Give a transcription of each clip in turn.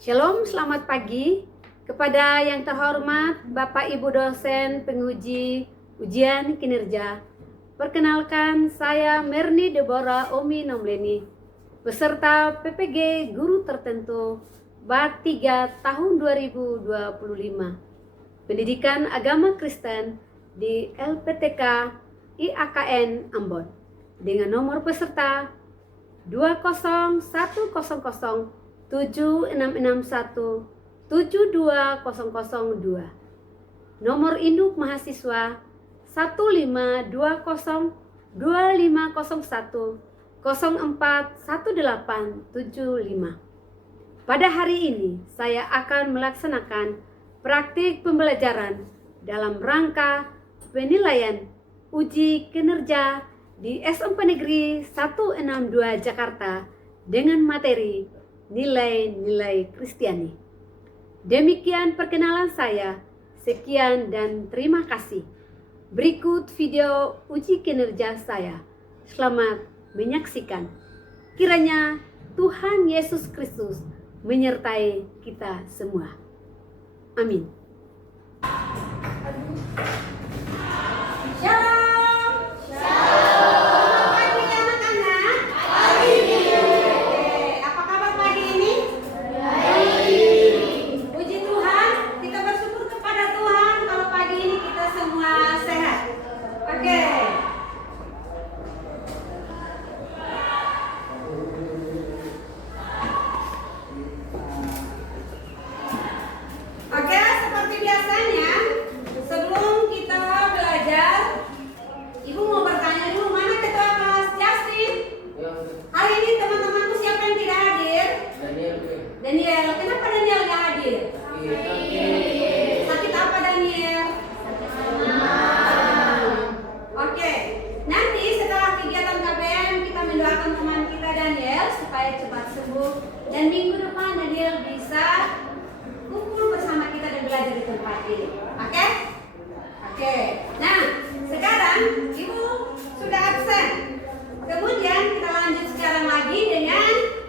Shalom, selamat pagi kepada yang terhormat Bapak Ibu dosen penguji ujian kinerja. Perkenalkan, saya Merni Deborah Omi Nomleni, peserta PPG Guru Tertentu Bat 3 tahun 2025, Pendidikan Agama Kristen di LPTK IAKN Ambon, dengan nomor peserta 20100 7661 72002. Nomor induk mahasiswa 1520 2501 041875. Pada hari ini saya akan melaksanakan praktik pembelajaran dalam rangka penilaian uji kinerja di SMP Negeri 162 Jakarta dengan materi nilai-nilai Kristiani. Demikian perkenalan saya. Sekian dan terima kasih. Berikut video uji kinerja saya. Selamat menyaksikan. Kiranya Tuhan Yesus Kristus menyertai kita semua. Amin. Daniel, kenapa Daniel nggak hadir? Sakit apa Daniel? Oke, nanti setelah kegiatan KBM kita mendoakan teman kita Daniel supaya cepat sembuh, dan minggu depan Daniel bisa kumpul bersama kita dan belajar di tempat ini. Oke? Oke. Nah, sekarang Ibu sudah absen. Kemudian kita lanjut sekarang lagi dengan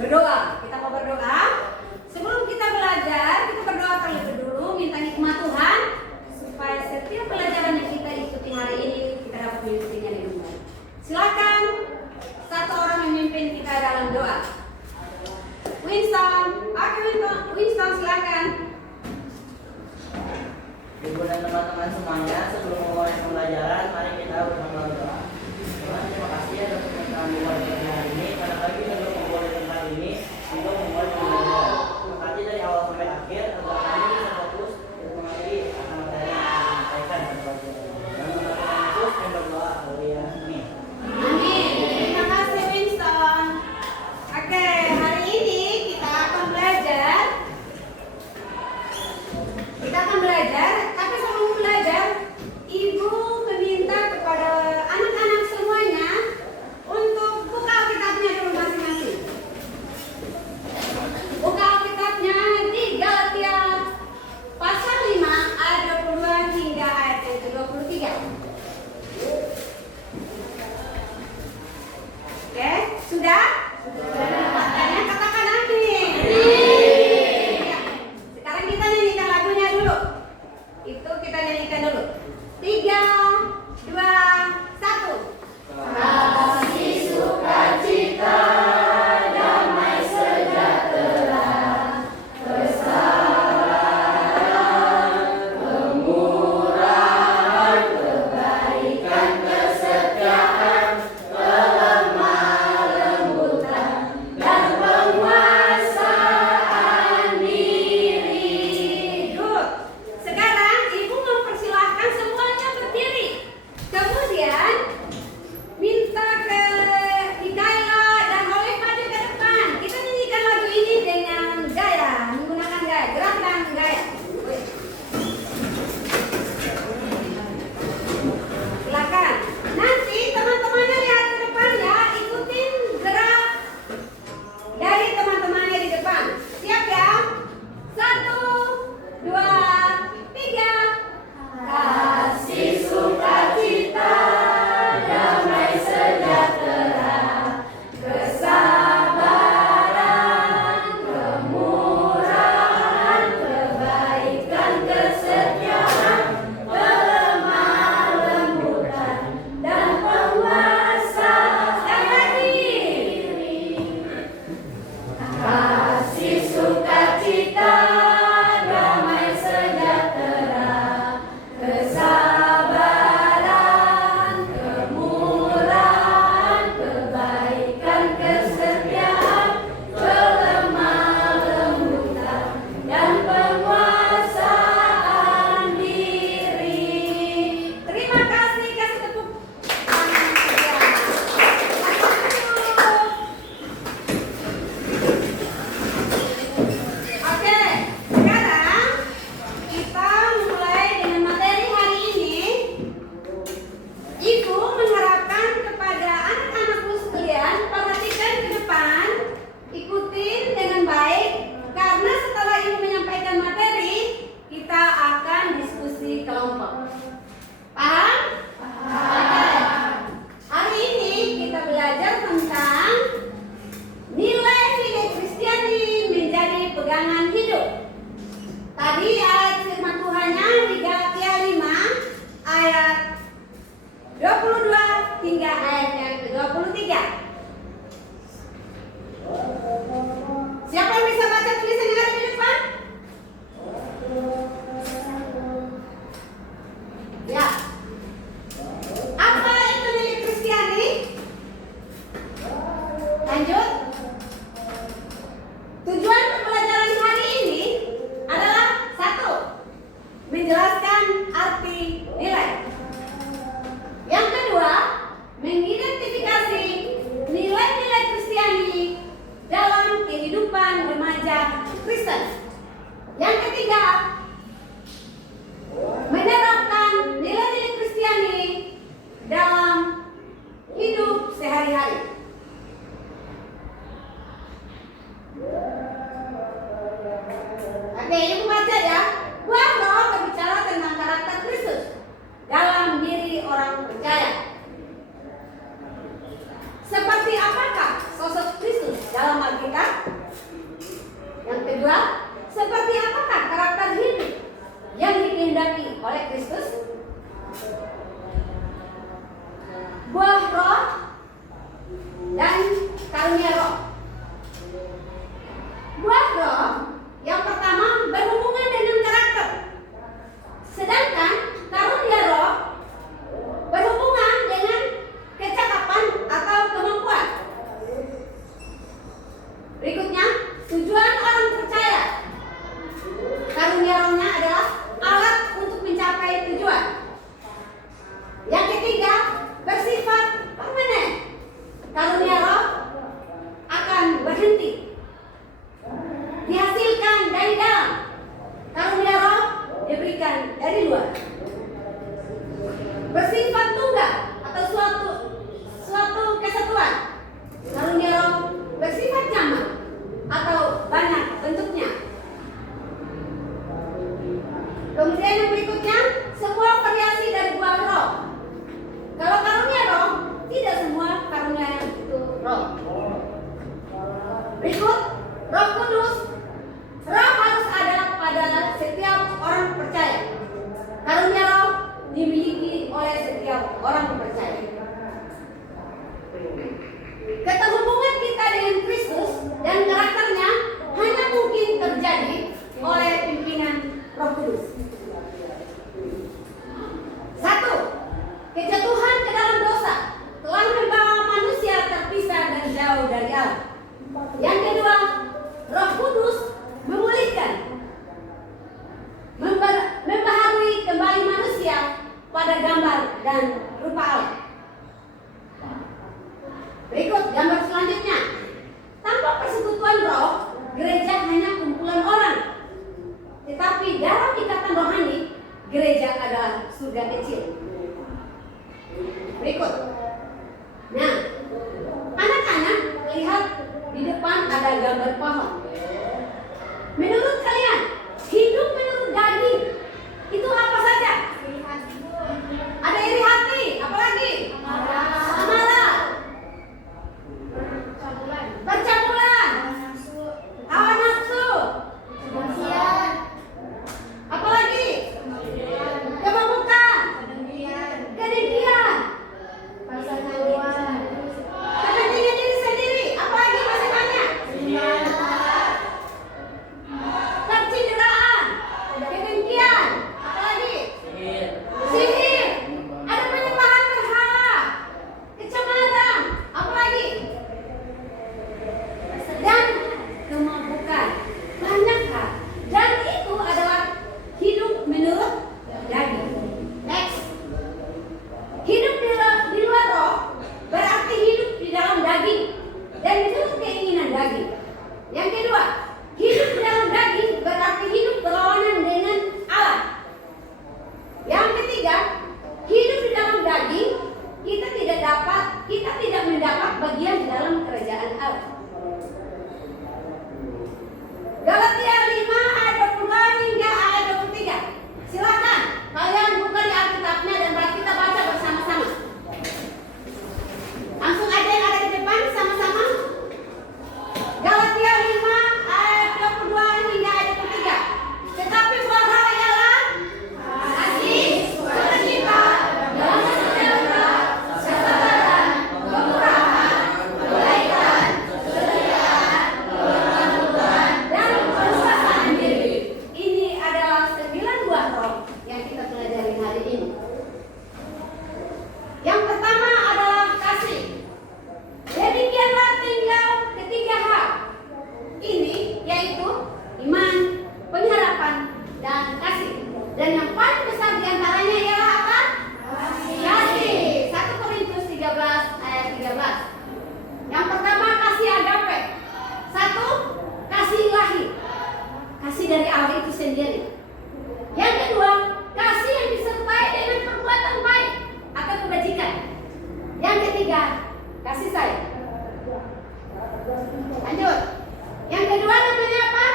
berdoa. Kita mau berdoa. Sebelum kita belajar, kita berdoa terlebih dulu, minta hikmat Tuhan supaya setiap pelajaran yang kita ikuti hari ini kita dapat mengikutinya dengan baik. Silakan satu orang memimpin kita dalam doa. Winston, Winston silakan. Ibu dan teman-teman semuanya, sebelum memulai pembelajaran, mari kita bersama doa. Tuhan, terima kasih atas kesempatan memulai hari ini. Karena pagi kita memulai tempat ini untuk memulai pembelajaran. Terima kasih dari awal sampai akhir agar kami bisa fokus untuk mengerti akan materi yang akan disampaikan pada pelajaran. Dan mengenai Yesus kami berdoa, haleluya, amin. Amin. Terima kasih Winston. Oke, hari ini kita akan belajar. Tapi sebelum belajar, Ibu meminta kepada anak-anak semuanya untuk buka Kristen. Yang ketiga, menerapkan nilai-nilai Kristiani dalam hidup sehari-hari. Oke, ibu baca ya. Buah roh berbicara tentang karakter Kristus dalam diri orang percaya. Seperti apakah sosok Kristus dalam Alkitab? Yang kedua, seperti apakah karakter hidup yang dikehendaki oleh Kristus? Buah roh dan karunia roh. Buah roh yang pertama berhubungan dengan karakter, sedangkan karunia roh berhubungan dengan kecakapan atau kemampuan. Berikutnya, tujuan orang percaya. Karunia rohnya adalah alat untuk mencapai tujuan. Yang ketiga, bersifat permanen. Karunia roh akan berhenti, dihasilkan dari dalam. Karunia roh diberikan dari luar. Bersifat tunggal atau suatu kesatuan. Karunia roh bersifat jamak atau banyak bentuknya. Kemudian yang berikutnya, semua variasi dari buah roh. Kalau karunia roh, tidak semua karunia itu roh. Berikut, Roh Kudus. Roh harus ada pada setiap orang percaya. Karunia roh dimiliki oleh setiap orang percaya. Keterhubungan kita dengan Kristus dan karakternya hanya mungkin terjadi oleh pimpinan Roh Kudus. 1. Kejatuhan ke dalam dosa telah membawa manusia terpisah dan jauh dari Allah. Yang kedua, Roh Kudus memulihkan, membaharui kembali manusia pada gambar dan rupa Allah. Berikut gambar selanjutnya. Tanpa persekutuan roh, gereja hanya kumpulan orang. Tetapi dalam ikatan rohani, gereja adalah surga kecil. Berikut. Nah, anak-anak, lihat di depan ada gambar pohon. Menurut kalian, hidup menurut daging itu apa saja? Ada iri hati, apalagi? Amarah, percabulan, hawa nafsu, apalagi? Kemabukan, kedengkian, kepentingan diri sendiri, apalagi masalahnya? sendiri. Yang kedua, kasih yang disertai dengan perbuatan baik akan kebajikan. Yang ketiga, kasih sayang. Lanjut. Yang kedua namanya apa?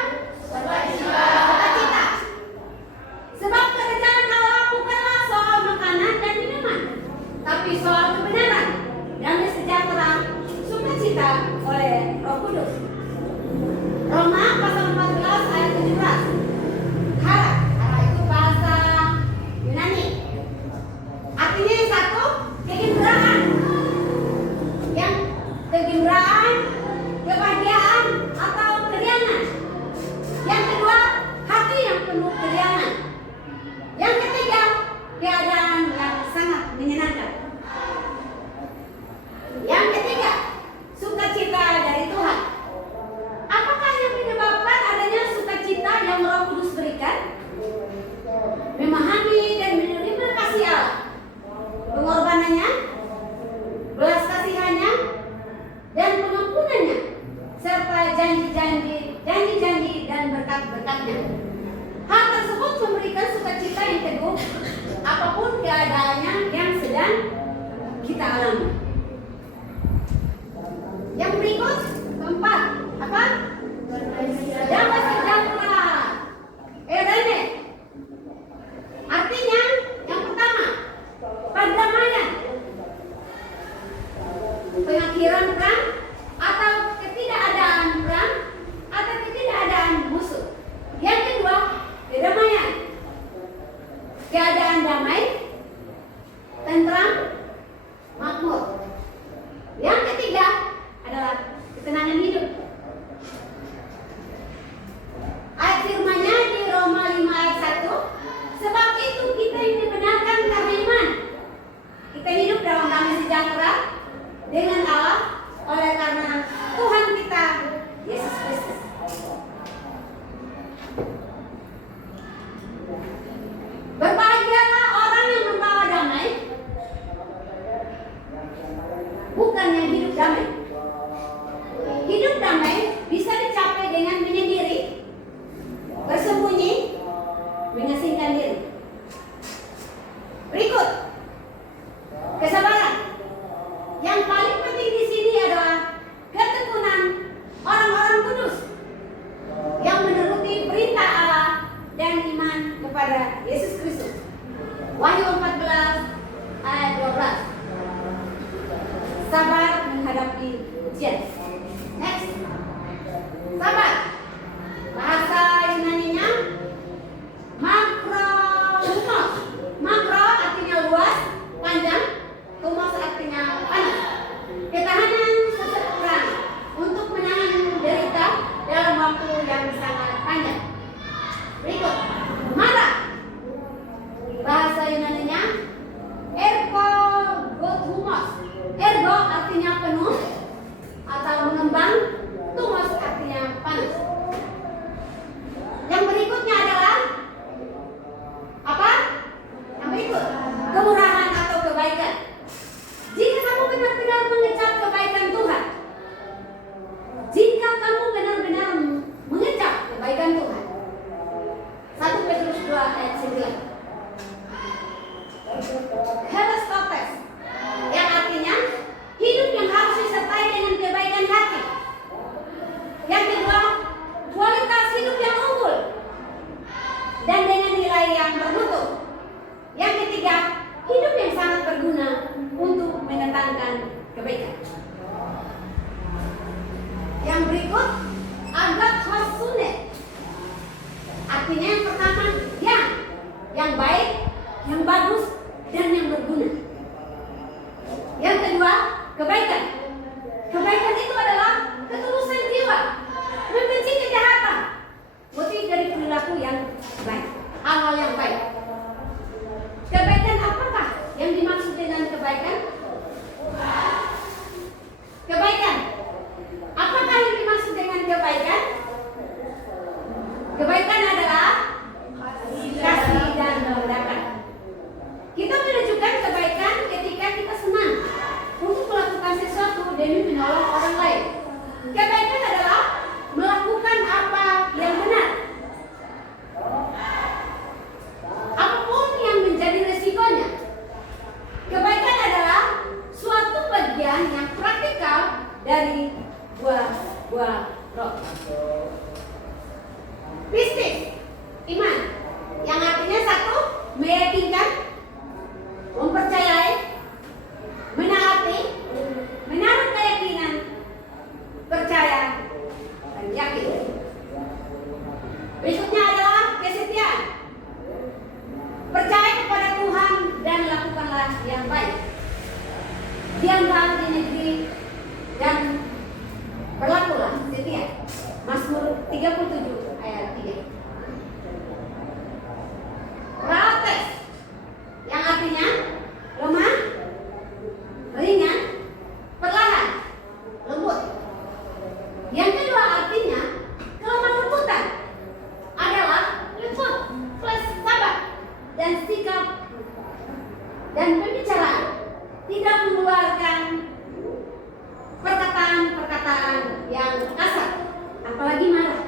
Sukacita. Sebab kerajaan Allah bukanlah soal makanan dan minuman, tapi soal kebenaran, damai sejahtera, sukacita oleh Roh Kudus. Roma pasal 14 ayat 17. Hara itu bahasa Yunani. Artinya yang satu, kegembiraan. Yang kegembiraan, kebahagiaan atau keriangan. Yang kedua, hati yang penuh keriangan. Yang ketiga, keadaan yang sangat menyenangkan. Yang ketiga, sukacita dari Tuhan. Apakah yang menyebabkan adanya sukacita yang Roh Kudus berikan? Memahami dan menerima kasih Allah, pengorbanannya, belas kasihannya, dan pengampunannya, serta janji-janji dan berkat-berkatnya. Hal tersebut memberikan sukacita yang teguh, apapun keadaannya yang sedang kita alami. Yang berikut, keempat, apa? Damai sejahtera. Erene. Artinya, yang pertama, perdamaian, pengakhiran perang, atau ketidakadaan perang, atau ketidakadaan musuh. Yang kedua, kedamaian, keadaan damai, tentram, makmur. Yang ketiga adalah ketenangan hidup. Ayat firman-Nya di Roma 5 ayat 1, sebab itu kita yang dibenarkan karena iman, kita hidup dalam damai sejahtera dengan Allah oleh karena Tuhan kita Yesus Kristus. Berbahagialah orang yang membawa damai, bukan yang hidup damai. Hidup damai bisa dicapai dengan menyendiri, bersembunyi, mengasingkan diri. Berikut, kesabaran. Yang paling penting di sini adalah ketekunan orang-orang kudus yang menuruti perintah Allah dan iman kepada Yesus Kristus. Wahyu 14 ayat 12. Sabar menghadapi ujian. Next. Sabar. Bahasa Yunani-nya makrothumos. Makro artinya luas, panjang. Thumos artinya panas. Ketahanan seseorang untuk menahan derita dalam waktu yang sangat panjang. Berikut, marah. Bahasa Yunani-nya ergothumos. Ergo artinya penuh atau mengembang, thumos artinya panas. Yang berikutnya adalah apa? Yang berikut, kemurahan atau kebaikan. Jika kamu benar-benar mengecap kebaikan Tuhan, jika kamu benar-benar mengecap kebaikan Tuhan, 1 Petrus 2 ayat 9. Helastotes, yang artinya hidup yang harus disertai dengan kebaikan hati. Yang kedua, kualitas hidup yang unggul dan dengan nilai yang bermutu. Yang ketiga, hidup yang sangat berguna untuk mendatangkan kebaikan. Yang berikut, agathosune. Artinya yang pertama, yang baik, yang bagus, dan yang berguna. Yang kedua, kebaikan. Kebaikan itu adalah ketulusan jiwa, membenci kejahatan, motif dari perilaku yang baik, hal-hal yang baik. Kebaikan apakah yang dimaksud dengan kebaikan? Kebaikan. Apakah yang dimaksud dengan kebaikan? Kebaikan adalah Pistis, iman, yang artinya satu, meyakinkan, mempercayai, menaati, menaruh keyakinan, percaya, dan yakin. Berikutnya adalah kesetiaan. Percaya kepada Tuhan dan lakukanlah yang baik. Diamlah di negeri dan berlakulah setia. Mazmur 37 ayat 3. Protes, yang artinya lemah, ringan, perlahan, lembut. Yang kedua artinya kelemah lembutan adalah lembut, sabar, dan sikap dan pembicaraan, tidak mengeluarkan perkataan-perkataan yang kasar, apalagi marah.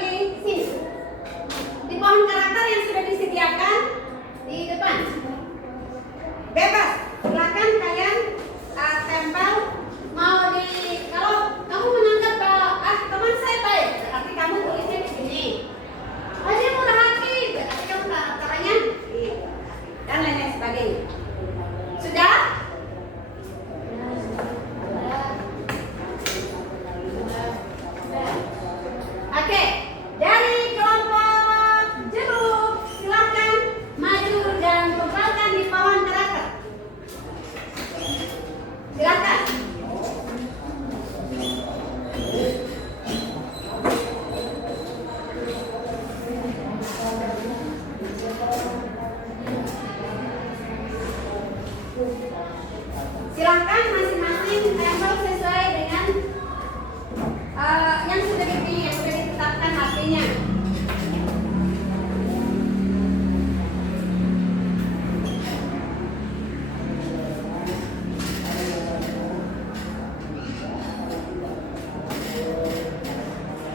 di sini. Di pohon karakter yang sudah disediakan di depan. Bebas, silakan kalian tempel. Mau di, kalau kamu menganggap bahwa teman saya baik, berarti kamu tulisnya di sini. Dia murah hati, berarti kamu taruhnya dan lain-lain sebagainya. Sudah? Oke, dari kelompok jeruk silakan maju dan tempelkan di pohon karakter. Silakan. Silakan masing-masing tempel sesuai dengan yang sudah ditetapkan artinya.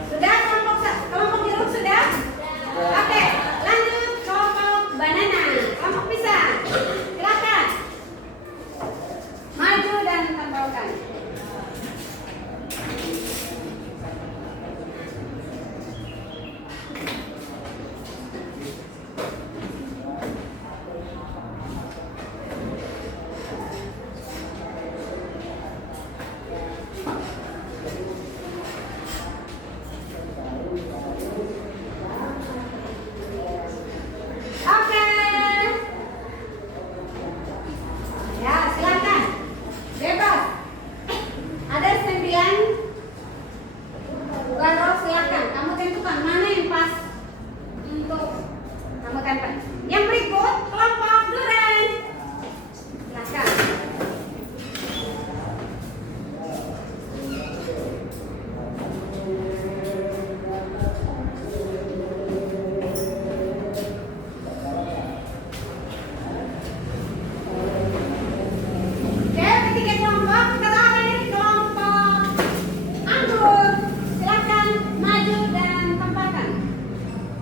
Sudah kelompok jeruk sudah? Oke, lanjut kelompok banana, kelompok pisang. Silakan maju dan tempelkan. Oke. Ya, silakan. Bebas. Ada 9 bukan roh, silakan. Kamu tentukan mana yang pas untuk kamu tempel. Yang berikut kelompok durian. Silakan. Oke, ketiga kelompok terakhir kelompok anggur. Silakan maju dan tempelkan.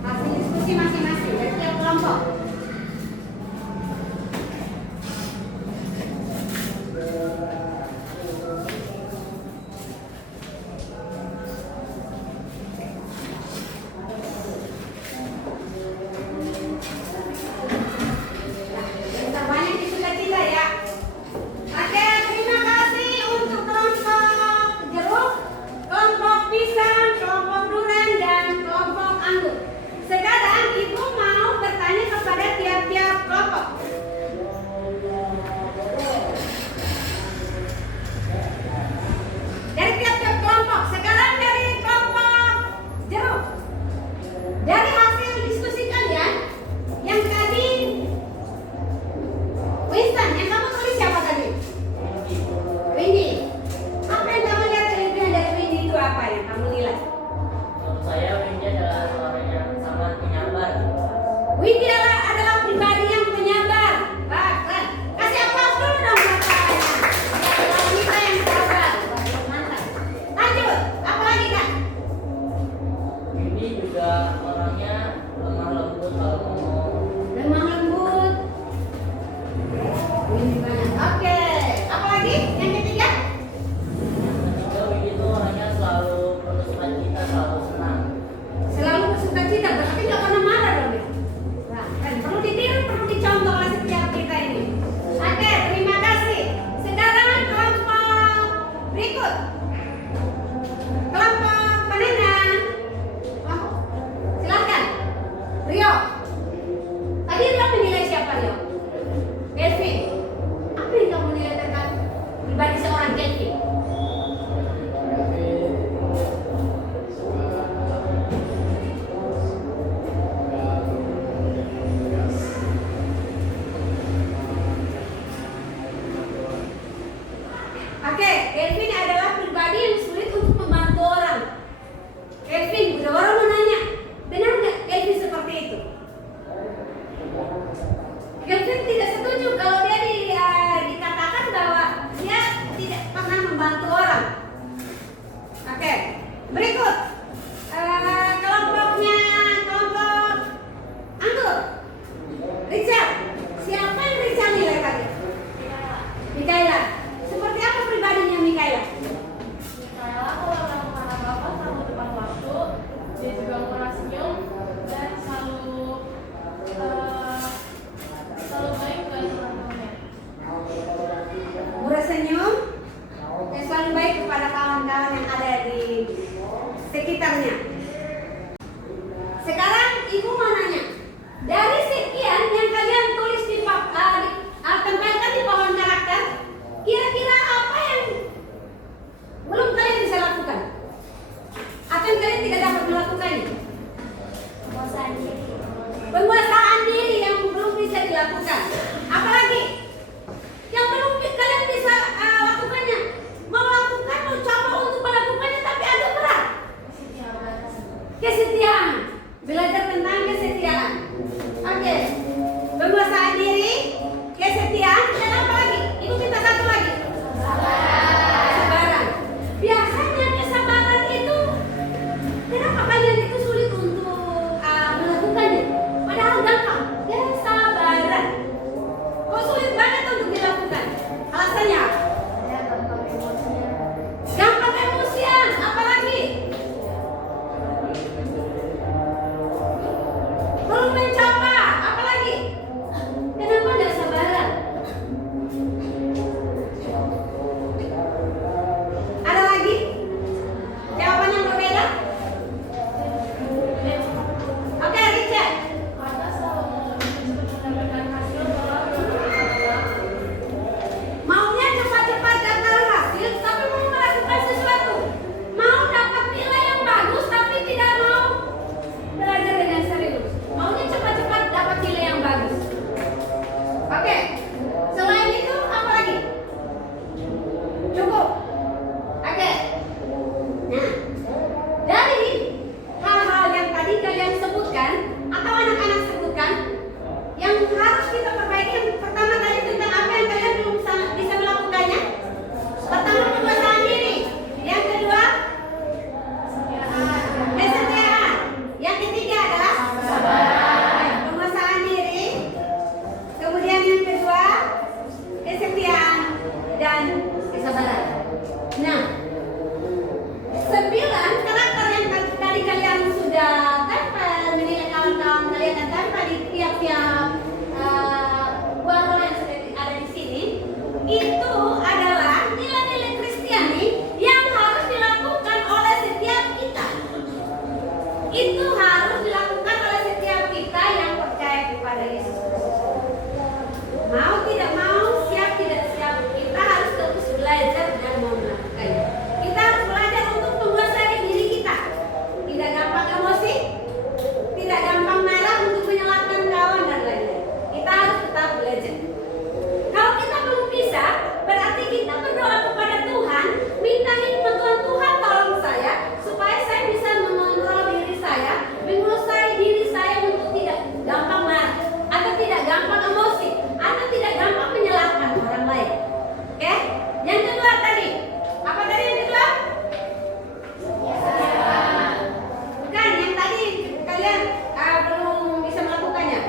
Hasil diskusi masing-masing dari setiap kelompok. Terbanyak di sukacita ya. Oke, terima kasih untuk kelompok jeruk, kelompok pisang, kelompok durian, dan kelompok anggur. Sekarang ibu mau bertanya kepada tiap-tiap kelompok. Dari tiap-tiap kelompok. Sekarang dari kelompok jeruk. Dari hasil diskusi kalian yang tadi Winston, yang kamu tulis siapa tadi? Windy. Apa yang kamu lihat kelebihan dari Windy itu apa yang kamu nilai? Menurut saya Windy adalah seorang yang sangat penyabar. Windy adalah pribadi yang penyabar. Keren. Kasih aplaus dulu dong buat kalian. Ya, wanita yang sabar. Mantap. Lanjut. Apa lagi Kak? Windy juga orangnya lemah lembut kalau ngomong. Lemah lembut. Windy banget. Oke. Apa lagi? Yang ketiga? Ketiga, Windy itu orangnya selalu bersuka cita, selalu senang. Selalu bersuka cita. Berarti nggak pernah marah dong ya? Wah, keren. Perlu ditiru, perlu dicontoh oleh setiap kita ini. Oke, terima kasih. Sekarang kelompok berikut. Kelompok banana. Kelompok. Silakan. Rio. Tadi Rio menilai siapa Rio? Kelvin. Apa yang kamu nilai tentang pribadi seorang Kelvin? Oke, Kelvin adalah pribadi yang sulit untuk membantu orang. Kelvin, udah orang mau nanya, benar nggak Kelvin seperti itu? sekian yang kalian tulis di tempelkan di pohon karakter, kira-kira apa yang belum kalian bisa lakukan? Atau yang kalian tidak dapat melakukannya? Penguasaan diri yang belum bisa dilakukan. Apalagi yang belum kalian bisa lakukannya. Mau lakukan, mau coba untuk melakukannya tapi agak berat. Kesetiaan. Belajar tentang kesetiaan. Oke. Penguasaan diri, kesetiaan, dan apa lagi? Ibu minta satu lagi. Kesabaran. Biasanya kesabaran itu, kenapa kalian itu sulit untuk melakukannya? Padahal gampang. Kesabaran. Kok sulit banget untuk dilakukan? Alasannya apa? Gampang emosian. Apalagi? Belum mencoba. Apalagi? Kenapa nggak sabaran? Ada lagi? Jawaban yang berbeda? Oke, Richard. Maunya cepat-cepat dapat hasil, tapi mau melakukan sesuatu. Mau dapat nilai yang bagus, tapi tidak mau belajar dengan serius. Maunya cepat-cepat dapat nilai yang bagus. Oke, selain itu apa lagi? Cukup. Oke. Nah, dari hal-hal yang tadi kalian sebutkan atau anak-anak sebutkan, yang harus kita perbaiki yang pertama tadi tentang apa yang kalian belum bisa melakukannya. Pertama, penguasaan diri. Yang kedua, kesetiaan. Yang ketiga adalah penguasaan diri. Kemudian yang kedua, kesetiaan dan kesabaran. Nah, 9 karakter yang tadi kalian sudah tempel, menilai kawan-kawan kalian dan tempel di tiap-tiap buah roh yang sudah ada di sini, itu adalah nilai-nilai Kristiani yang harus dilakukan oleh setiap kita. Itu harus dilakukan oleh setiap kita yang percaya kepada Yesus. Mau tidak mau, siap tidak siap, kita harus terus belajar dan mau melakukannya. Kita harus belajar untuk menguasai diri kita. Tidak gampang emosi, tidak gampang marah untuk menyalahkan kawan dan lain-lain. Kita harus tetap belajar. Kalau kita belum bisa, berarti kita berdoa kepada Tuhan, minta hikmat Tuhan, tolong saya supaya saya bisa mengontrol diri saya, menguasai diri saya untuk tidak gampang marah, atau tidak gampang emosi, atau tidak gampang menyalahkan orang lain. Oke? Yang kedua tadi, apa tadi yang kedua? Bukan, yang tadi kalian belum bisa melakukannya.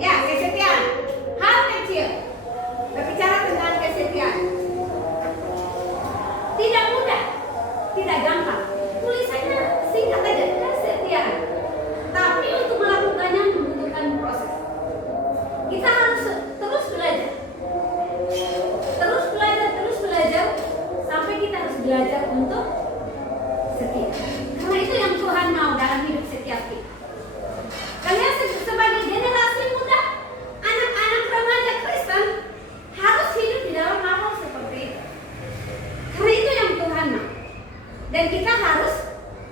Ya, kesetiaan. Hal kecil. Berbicara tentang kesetiaan. Tidak mudah, tidak gampang. Tulisannya singkat aja, kesetiaan. Tapi untuk melakukannya membutuhkan proses. Kita harus terus belajar. Terus belajar sampai kita harus belajar untuk setia. Karena itu yang Tuhan mau dalam hidup setiap kita. Kalian sebagai generasi muda, anak-anak remaja Kristen harus hidup di dalam hal seperti itu. Karena itu yang Tuhan mau. Dan kita harus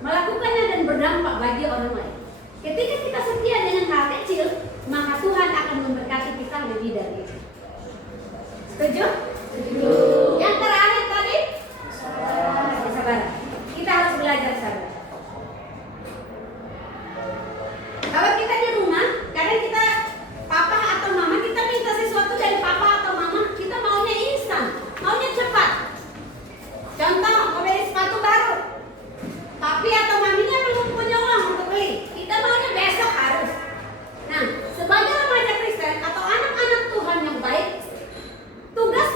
melakukannya dan berdampak bagi orang lain. Ketika kita setia dengan hal kecil, maka Tuhan akan memberkati kita lebih dari itu. Setuju? Setuju. Yang terakhir tadi, kesabaran. Kita harus belajar sabar. Kalau kita di rumah, kadang kita papa atau mama, kita minta sesuatu dari papa atau mama, kita maunya instan, maunya cepat. Contoh, mau beli sepatu baru, papi atau maminya belum punya uang untuk beli, kita maunya besok harus. Nah, sebagai remaja Kristen atau anak-anak Tuhan yang baik, tugas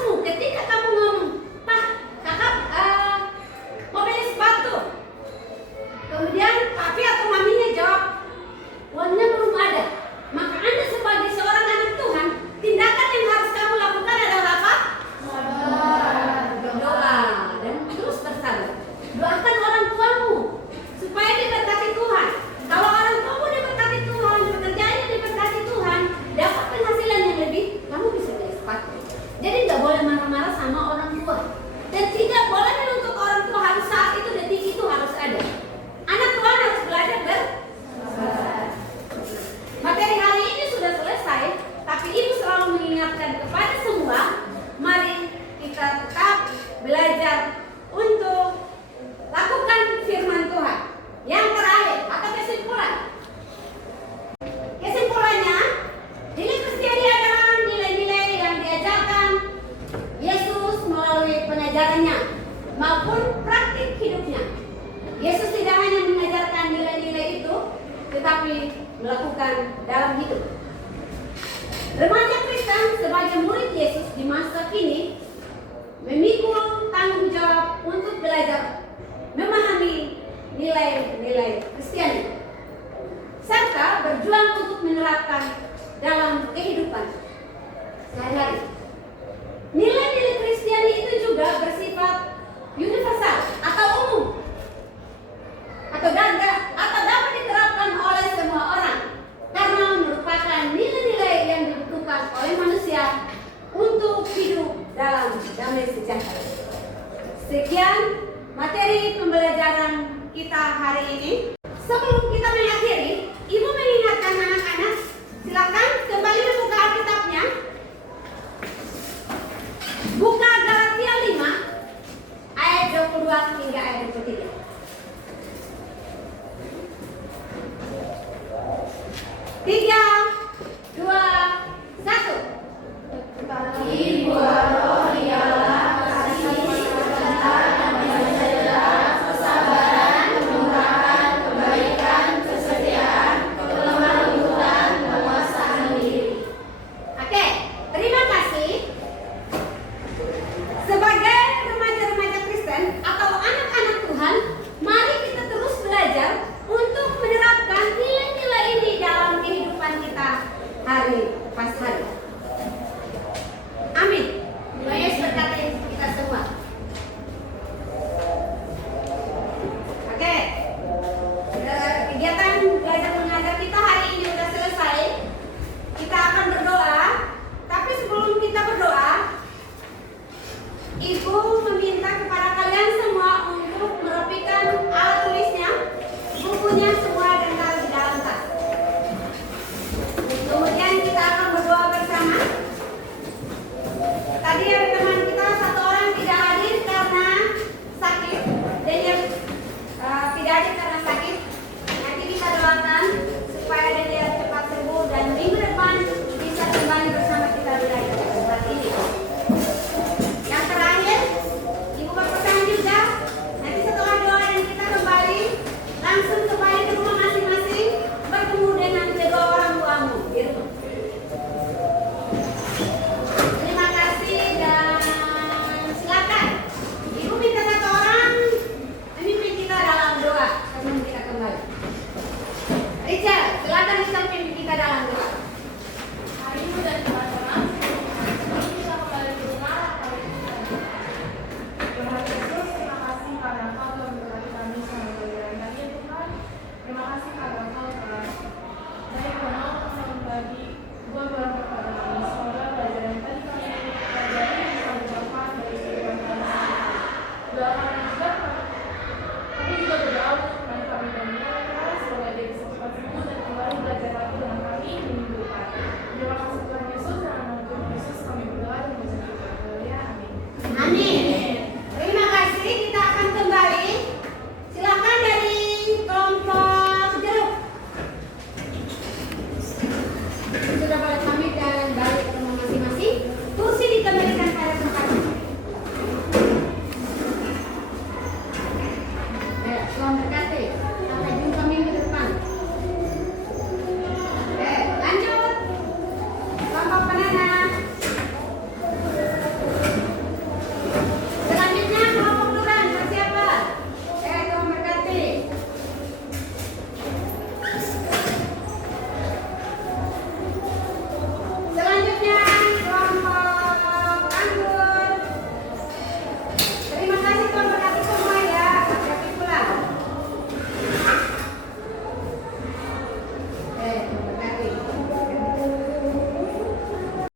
mengingatkan kepada semua, mari kita tetap belajar untuk lakukan firman Tuhan. Yang terakhir, atau kesimpulan. Kesimpulannya, nilai Kristiani adalah nilai-nilai yang diajarkan Yesus melalui pengajarannya maupun praktik hidupnya. Yesus tidak hanya mengajarkan nilai-nilai itu, tetapi melakukan dalam hidup. Remaja Kristen sebagai murid Yesus di masa kini memikul tanggung jawab untuk belajar memahami nilai-nilai Kristiani serta berjuang untuk menerapkan dalam kehidupan sehari-hari. Nilai-nilai Kristiani itu juga bersifat universal atau umum atau dapat diterapkan oleh semua orang karena merupakan nilai-nilai yang dibutuhkan oleh manusia untuk hidup dalam damai sejahtera. Sekian materi pembelajaran kita hari ini. Sebelum kita mengakhiri, Ibu mengingatkan anak-anak, silakan kembali membuka Alkitabnya. Buka Galatia 5 ayat 22 hingga ayat 23. Tiga, dua, satu. Bagi buah roh ialah kasih, sukacita, damai sejahtera, kesabaran, kemurahan, kebaikan, kesetiaan, kelemah lembutan, penguasaan diri. Oke, terima kasih. Sebagai remaja-remaja Kristen atau anak-anak Tuhan, mari kita terus belajar untuk menerapkan nilai-nilai ini dalam kehidupan kita hari pas hari.